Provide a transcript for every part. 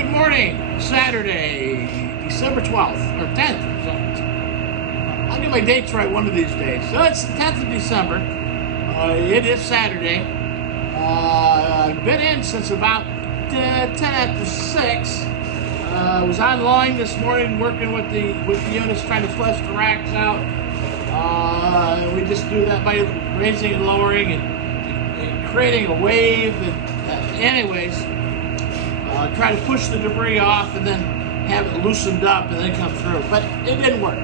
Good morning, Saturday, December 12th, or 10th. I'll get my dates right one of these days. So it's the 10th of December. It is Saturday. I've been in since about 10 after 6. I was online this morning working with the units trying to flush the racks out. We just do that by raising and lowering and creating a wave. Anyways, try to push the debris off and then have it loosened up and then come through. But it didn't work.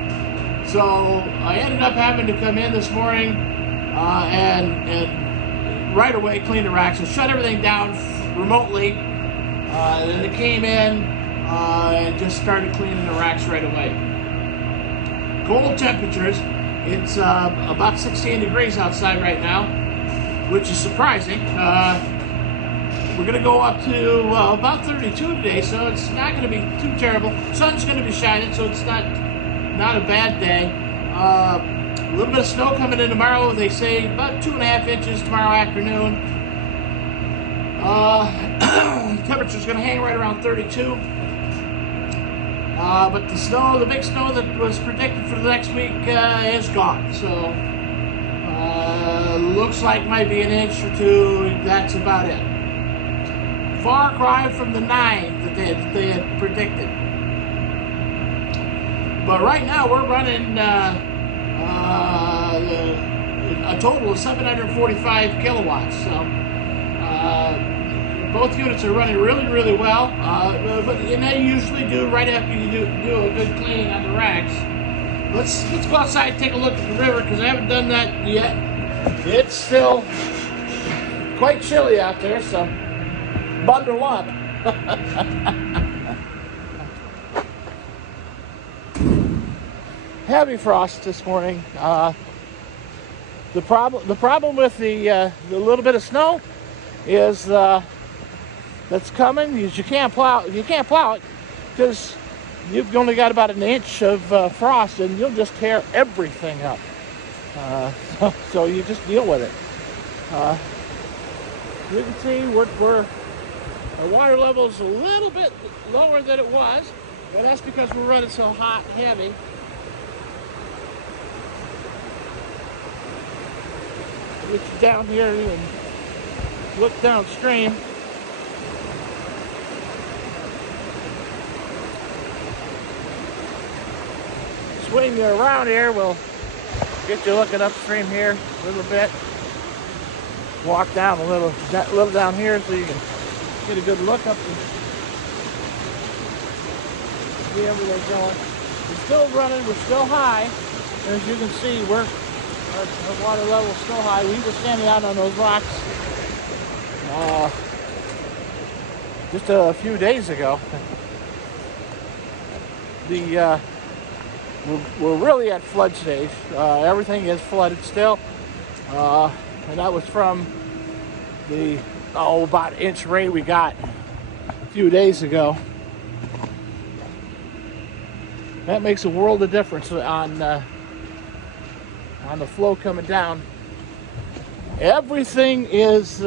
So I ended up having to come in this morning and right away clean the racks. So shut everything down remotely. Then it came in and just started cleaning the racks right away. Cold temperatures. It's about 16 degrees outside right now, which is surprising. We're going to go up to about 32 today, so it's not going to be too terrible. Sun's going to be shining, so it's not a bad day. A little bit of snow coming in tomorrow. They say about 2.5 inches tomorrow afternoon. Temperature's going to hang right around 32. But the snow, the big snow that was predicted for the next week is gone. So looks like might be an inch or two. That's about it. Far cry from the 9 that they had predicted. But right now we're running a total of 745 kilowatts. So both units are running really, really well. And they usually do right after you do a good cleaning on the racks. Let's go outside and take a look at the river because I haven't done that yet. It's still quite chilly out there, so bundle up. Heavy frost this morning. The problem with the little bit of snow is that's coming is you can't plow it because you've only got about an inch of frost and you'll just tear everything up. So you just deal with it. You can see our water level is a little bit lower than it was, but that's because we're running so hot and heavy. Get you down here and look downstream. Swing you around here, we'll get you looking upstream here a little bit. Walk down a little down here so you can get a good look up and see everything going. We're still running, we're still high. As you can see, our water level is still high. We were standing out on those rocks just a few days ago. We're really at flood stage. Everything is flooded still. And that was from the about an inch rain we got a few days ago. That makes a world of difference on the flow coming down. Everything is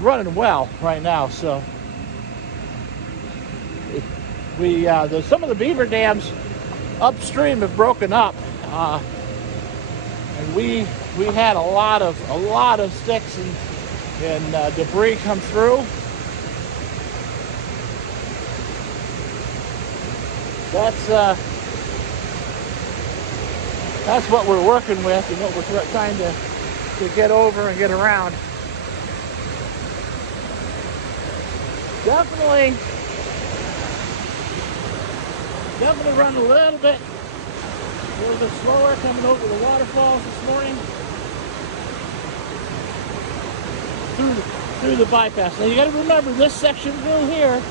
running well right now. So some of the beaver dams upstream have broken up, and we had a lot of sticks and debris come through. That's what we're working with and what we're trying to get over and get around. Definitely run a little bit slower coming over the waterfalls this morning through the bypass. Now you got to remember this section through here,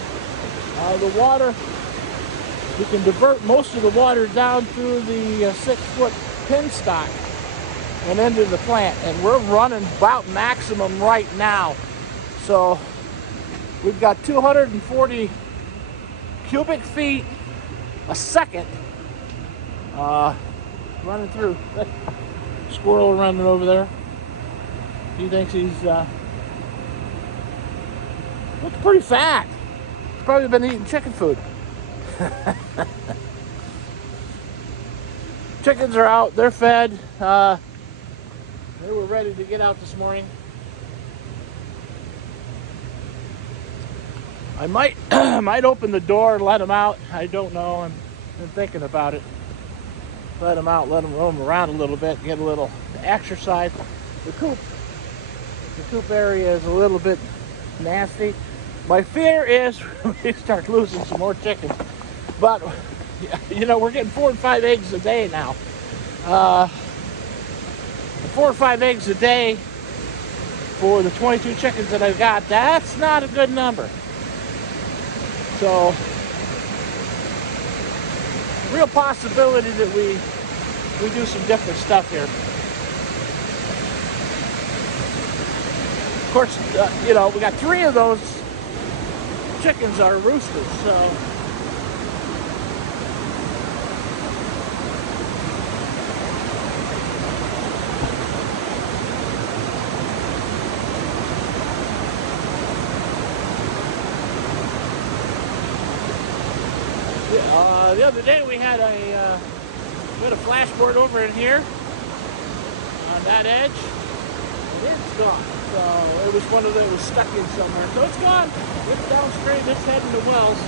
the water, you can divert most of the water down through the 6-foot penstock and into the plant, and we're running about maximum right now. So we've got 240 cubic feet a second running through. Squirrel running over there. He thinks he's looks pretty fat. probably been eating chicken food. Chickens are out. They're fed. They were ready to get out this morning. I might might open the door and let them out. I don't know. I'm thinking about it. Let them out, let them roam around a little bit, get a little exercise. The coop area is a little bit nasty. My fear is we start losing some more chickens. But, you know, we're getting 4 and 5 eggs a day now. 4 or 5 eggs a day for the 22 chickens that I've got, that's not a good number. So, real possibility that we do some different stuff here. Of course, you know, we got 3 of those chickens are roosters, so. The other day we had a flashboard over in here on that edge. It's gone. So it was one of those, it was stuck in somewhere. So it's gone. It's downstream. It's heading to Wells.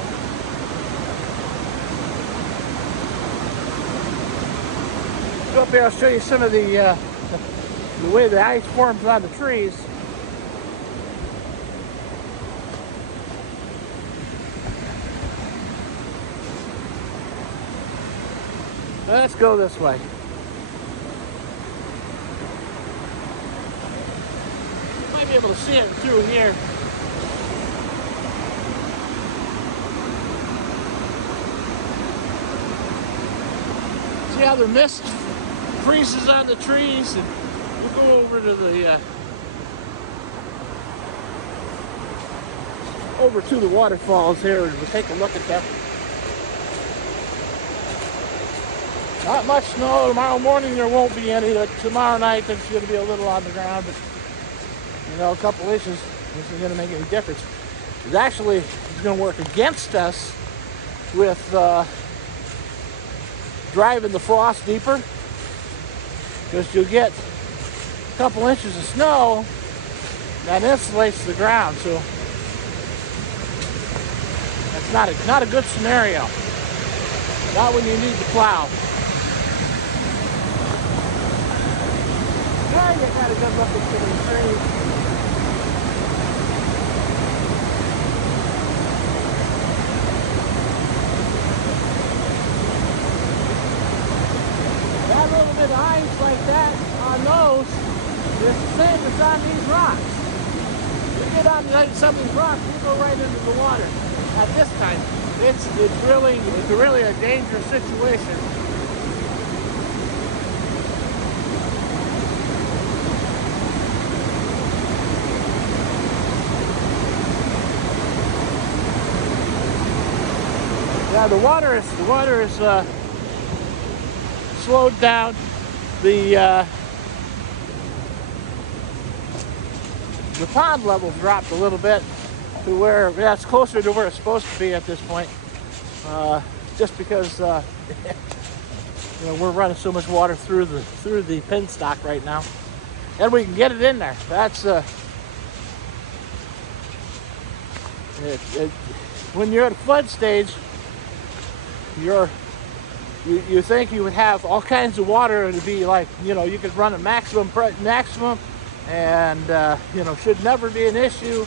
Go up here. I'll show you some of the way the ice forms on the trees. Let's go this way. You might be able to see it through here. See how the mist freezes on the trees? And we'll go over to the waterfalls here and we'll take a look at them. Not much snow. Tomorrow morning there won't be any. Tomorrow night there's going to be a little on the ground, but you know, a couple inches isn't going to make any difference. It's actually going to work against us with driving the frost deeper, because you'll get a couple inches of snow that insulates the ground. So that's not a good scenario. Not when you need to plow. Now you gotta go up into the trees. That little bit of ice like that on those is the same as on these rocks. You get on some of these rocks, you go right into the water. At this time, it's really a dangerous situation. Yeah, the water is slowed down. The pond level dropped a little bit to where, yeah, it's closer to where it's supposed to be at this point. Just because you know, we're running so much water through the penstock right now, and we can get it in there. That's when you're at a flood stage, you think you would have all kinds of water and it'd be like, you know, you could run at maximum and you know, should never be an issue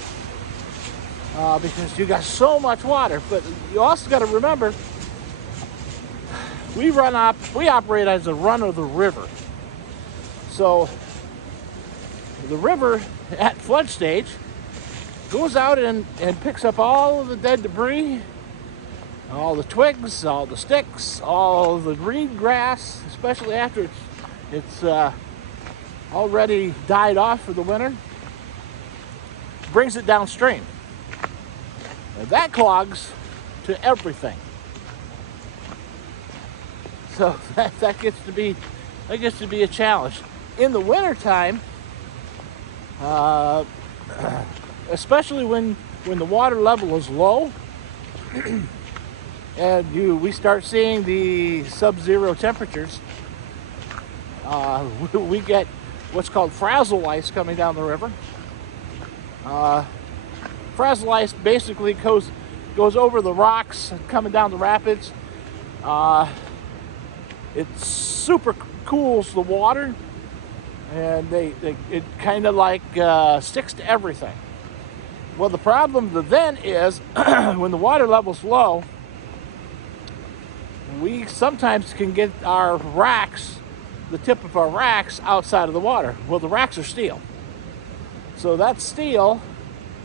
because you got so much water. But you also got to remember, we operate as a run of the river. So the river at flood stage goes out and picks up all of the dead debris, all the twigs, all the sticks, all the green grass, especially after it's already died off for the winter, brings it downstream. And that clogs to everything. So that gets to be a challenge. In the wintertime, especially when the water level is low, and we start seeing the sub-zero temperatures, we get what's called frazzle ice coming down the river. Frazzle ice basically goes over the rocks coming down the rapids. It super cools the water, and it kind of like sticks to everything. Well, the problem then is when the water level's low, we sometimes can get our racks, the tip of our racks, outside of the water. Well, the racks are steel, so that steel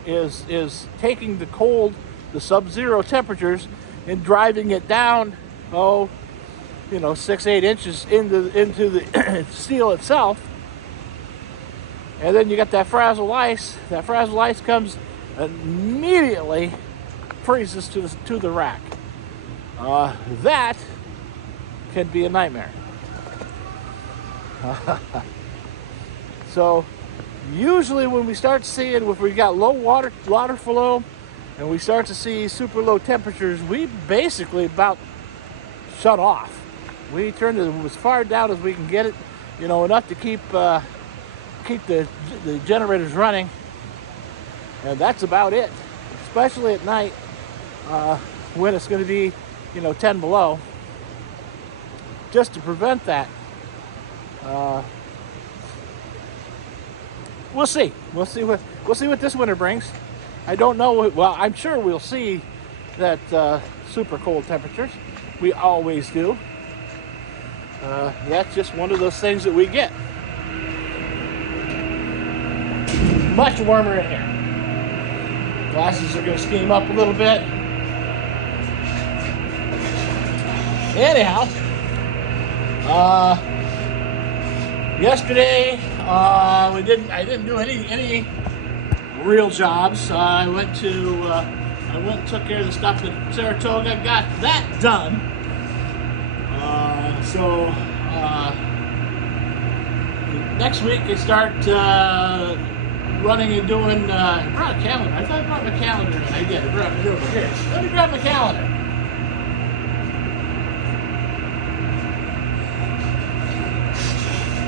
is taking the cold, the sub-zero temperatures, and driving it down 6-8 inches into the steel itself. And then you got that frazzle ice. That frazzle ice comes and immediately freezes to the rack. That can be a nightmare. So usually when we start seeing, if we got low water flow and we start to see super low temperatures, we basically about shut off. We turn it as far down as we can get it, enough to keep the generators running, and that's about it. Especially at night, when it's going to be 10 below, just to prevent that. We'll see what this winter brings. I don't know. Well, I'm sure we'll see that super cold temperatures. We always do. That's just one of those things that we get. Much warmer in here. Glasses are going to steam up a little bit. Anyhow, yesterday I didn't do any real jobs. I went and took care of the stuff at Saratoga, got that done. So next week I start running and doing. I brought a calendar. I thought I brought my calendar. I did. I brought it over here. Let me grab my calendar.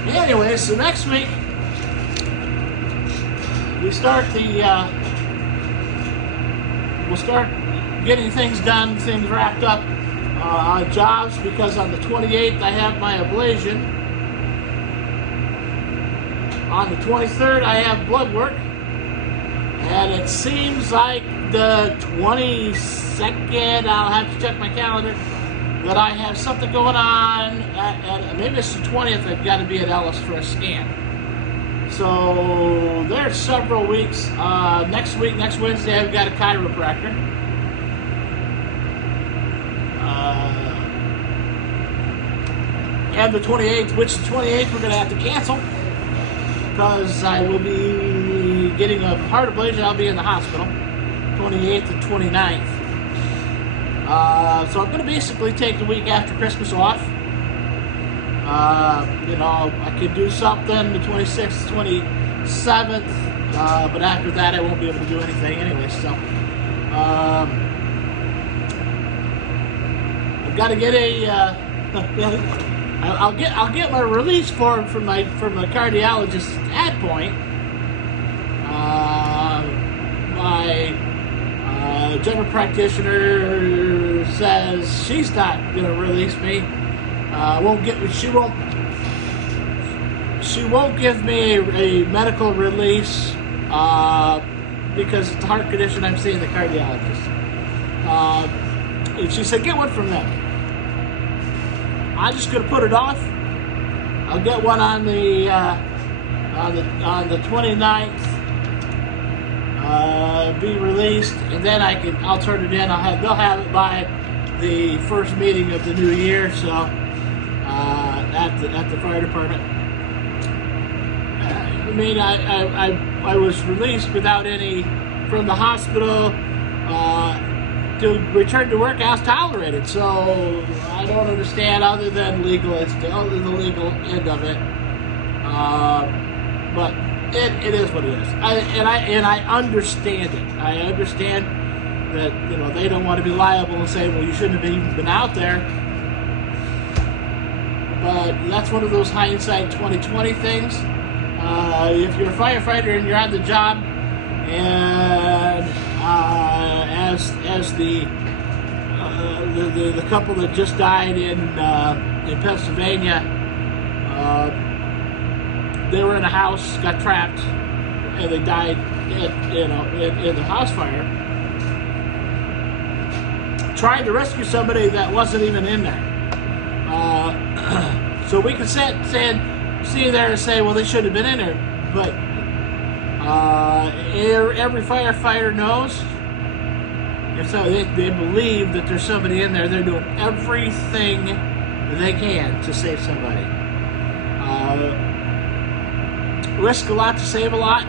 Anyway, so next week we'll start getting things done, things wrapped up on jobs, because on the 28th I have my ablation. On the 23rd I have blood work, and it seems like the 22nd, I'll have to check my calendar, that I have something going on, maybe it's the 20th, I've got to be at Ellis for a scan. So there's several weeks. Next Wednesday, I've got a chiropractor. And the 28th, which the 28th we're going to have to cancel, because I will be getting a heart ablation. I'll be in the hospital 28th and 29th. So I'm going to basically take the week after Christmas off. I could do something the 26th, 27th, but after that I won't be able to do anything anyway. So I've got to get I'll get my release form from the cardiologist at point. My general practitioner says she's not going to release me. She won't give me a medical release because it's a heart condition. I'm seeing the cardiologist. And she said, get one from them. I'm just going to put it off. I'll get one on the 29th. Be released, and then I'll turn it in. They'll have it by the first meeting of the new year. So at the fire department. I was released without any from the hospital to return to work as tolerated. So I don't understand, other than the legal end of it. But it is what it is. I understand it. I understand that, you know, they don't want to be liable and say, well, you shouldn't have even been out there. But that's one of those hindsight 2020 things. If you're a firefighter and you're on the job, and as the couple that just died in Pennsylvania, they were in a house, got trapped, and they died in the house fire, trying to rescue somebody that wasn't even in there. So we can sit there and say, well, they should have been in there, but every firefighter knows, if so they believe that there's somebody in there, they're doing everything they can to save somebody. Risk a lot to save a lot.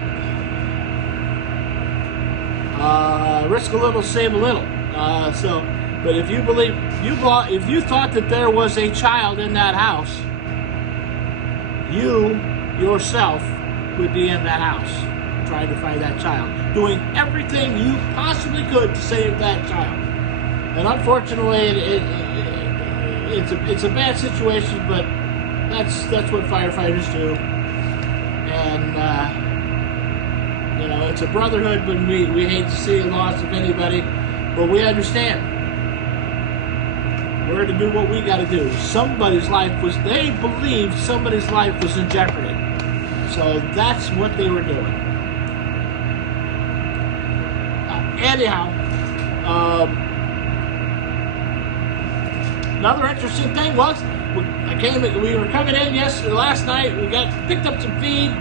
Risk a little, save a little. But if you believe, if you thought that there was a child in that house, you yourself would be in that house trying to find that child, doing everything you possibly could to save that child. And unfortunately, it's a bad situation, but that's what firefighters do. And you know, it's a brotherhood, but we hate to see a loss of anybody, but we understand. We're to do what we got to do. They believed somebody's life was in jeopardy. So that's what they were doing. Anyhow, another interesting thing was, we were coming in last night, we picked up some feed,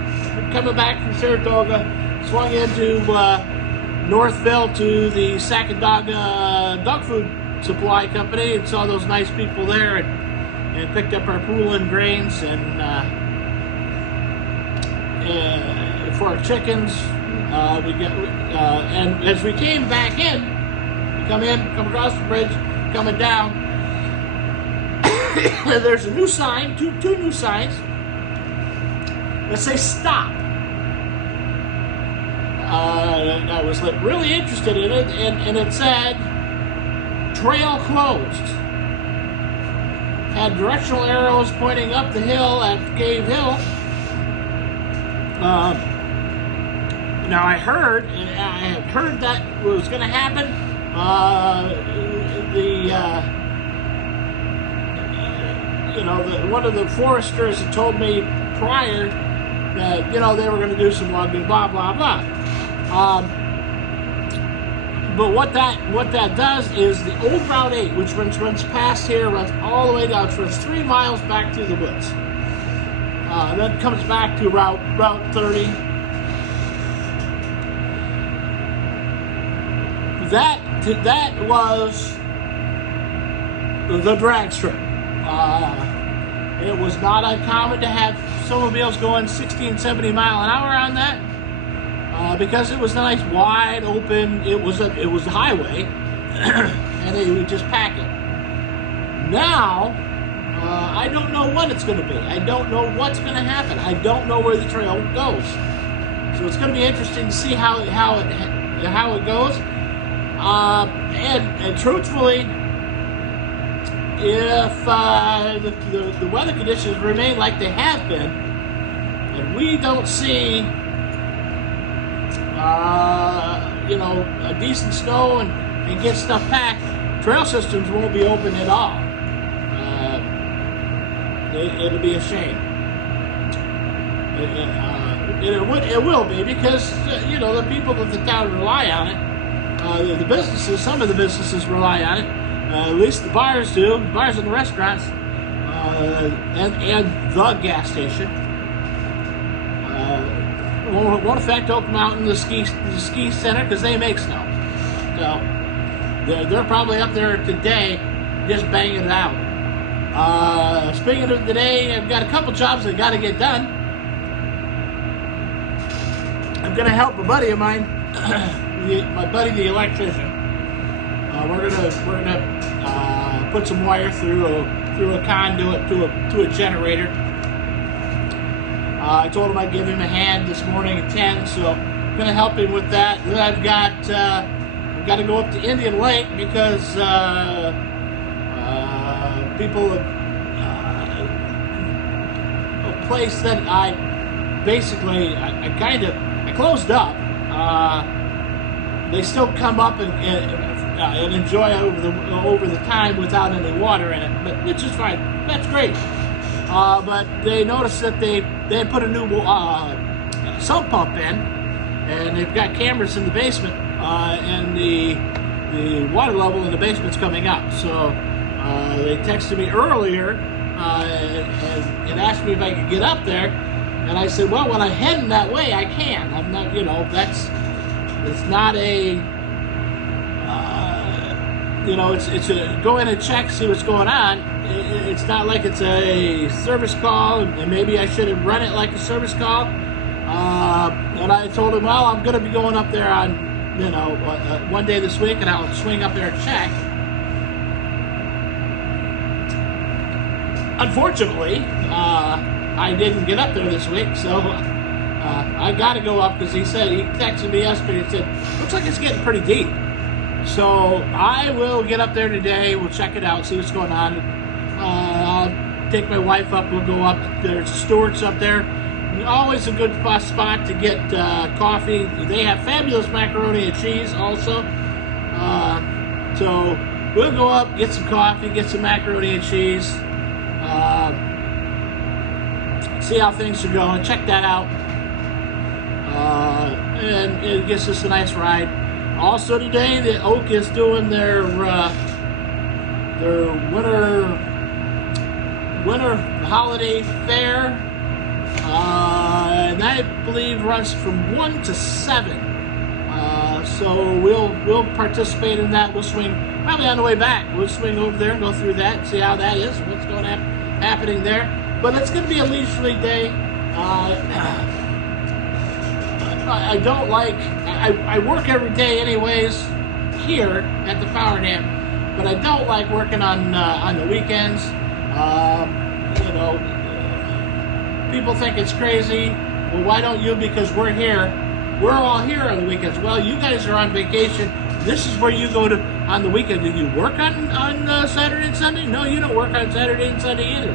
coming back from Saratoga, swung into Northville to the Sacandaga dog food supply company and saw those nice people there, and picked up our Poulin grains and for our chickens. And as we came back in, come across the bridge, coming down, there's a new sign, two new signs that say stop. I was really interested in it, and it said trail closed. Had directional arrows pointing up the hill at Cave Hill. Now I had heard that was going to happen. One of the foresters had told me prior that, you know, they were going to do some logging, blah blah blah. But what that does is the old Route 8, which runs past here, runs all the way down, runs 3 miles back through the woods. Then comes back to Route 30. That was the drag strip. It was not uncommon to have snowmobiles going 60 and 70 mile an hour on that. Because it was nice, wide open, it was a highway, and they would just pack it. Now, I don't know what it's going to be. I don't know what's going to happen. I don't know where the trail goes. So it's going to be interesting to see how it goes. And truthfully, if the weather conditions remain like they have been, and we don't see a decent snow and get stuff packed, trail systems won't be open at all. It'll be a shame. It will be, because the people of the town rely on it. The businesses, some of the businesses rely on it. At least the bars do. The bars and the restaurants, and the gas station. Won't affect Oak Mountain, the ski center, because they make snow. So they're probably up there today, just banging it out. Speaking of today, I've got a couple jobs I got to get done. I'm going to help a buddy of mine, my buddy the electrician. We're gonna put some wire through a conduit to a generator. I told him I'd give him a hand this morning at 10, so I'm going to help him with that. Then I've got I've got to go up to Indian Lake because people, a place that I closed up. They still come up and enjoy over the time without any water in it, but which is fine. That's great. But they noticed that they put a new sump pump in, and they've got cameras in the basement, and the water level in the basement's coming up. So they texted me earlier and asked me if I could get up there, and I said, well, when I'm heading that way, I can. I'm not, it's not a, it's a go in and check, see what's going on. It's not like it's a service call, and maybe I should have run it like a service call. And I told him, well, I'm going to be going up there on, one day this week, and I'll swing up there and check. Unfortunately, I didn't get up there this week, so I got to go up because he texted me yesterday and said, looks like it's getting pretty deep. So I will get up there today. We'll check it out, see what's going on. I'll take my wife up. We'll go up. There's Stewart's up there. Always a good spot to get coffee. They have fabulous macaroni and cheese also. So we'll go up, get some coffee, get some macaroni and cheese. See how things are going. Check that out. And it gives us a nice ride. Also today, the Oak is doing their winter holiday fair, and I believe runs from 1 to 7. So we'll participate in that. We'll swing probably on the way back. We'll swing over there and go through that and see how that is, what's going to happening there. But it's going to be a leisurely day. I don't like. I work every day anyways here at the power dam, but I don't like working on the weekends. People think it's crazy. Well, why don't you? Because we're here. We're all here on the weekends. Well, you guys are on vacation. This is where you go to on the weekend. Do you work on Saturday and Sunday? No, you don't work on Saturday and Sunday either.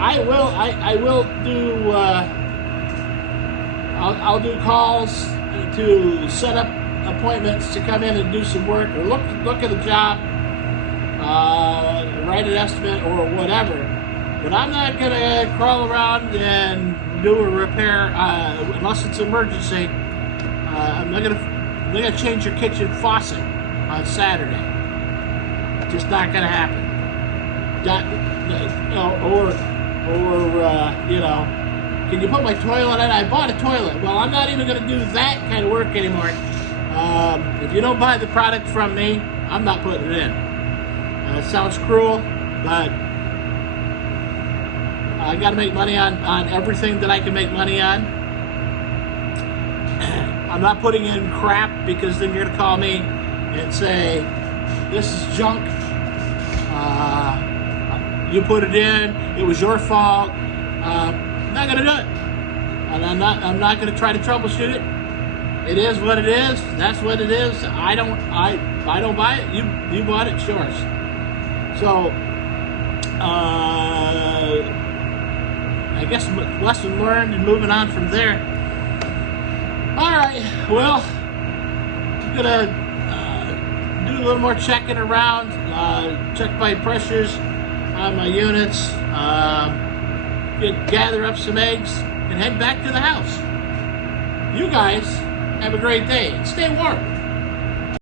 I will do. I'll do calls to set up appointments to come in and do some work or look at the job, write an estimate or whatever. But I'm not gonna crawl around and do a repair unless it's an emergency. I'm not gonna change your kitchen faucet on Saturday. Just not gonna happen. Can you put my toilet in? I bought a toilet. Well, I'm not even going to do that kind of work anymore. If you don't buy the product from me, I'm not putting it in. It sounds cruel, but I got to make money on everything that I can make money on. I'm not putting in crap because then you're going to call me and say, this is junk. You put it in. It was your fault. I'm not gonna do it, and I'm not gonna try to troubleshoot it. It is what it is. That's what it is. I don't buy it. You bought it. It's yours. So I guess lesson learned and moving on from there. All right. Well, I'm gonna do a little more checking around. Check my pressures on my units. Gather up some eggs and head back to the house. You guys have a great day and stay warm.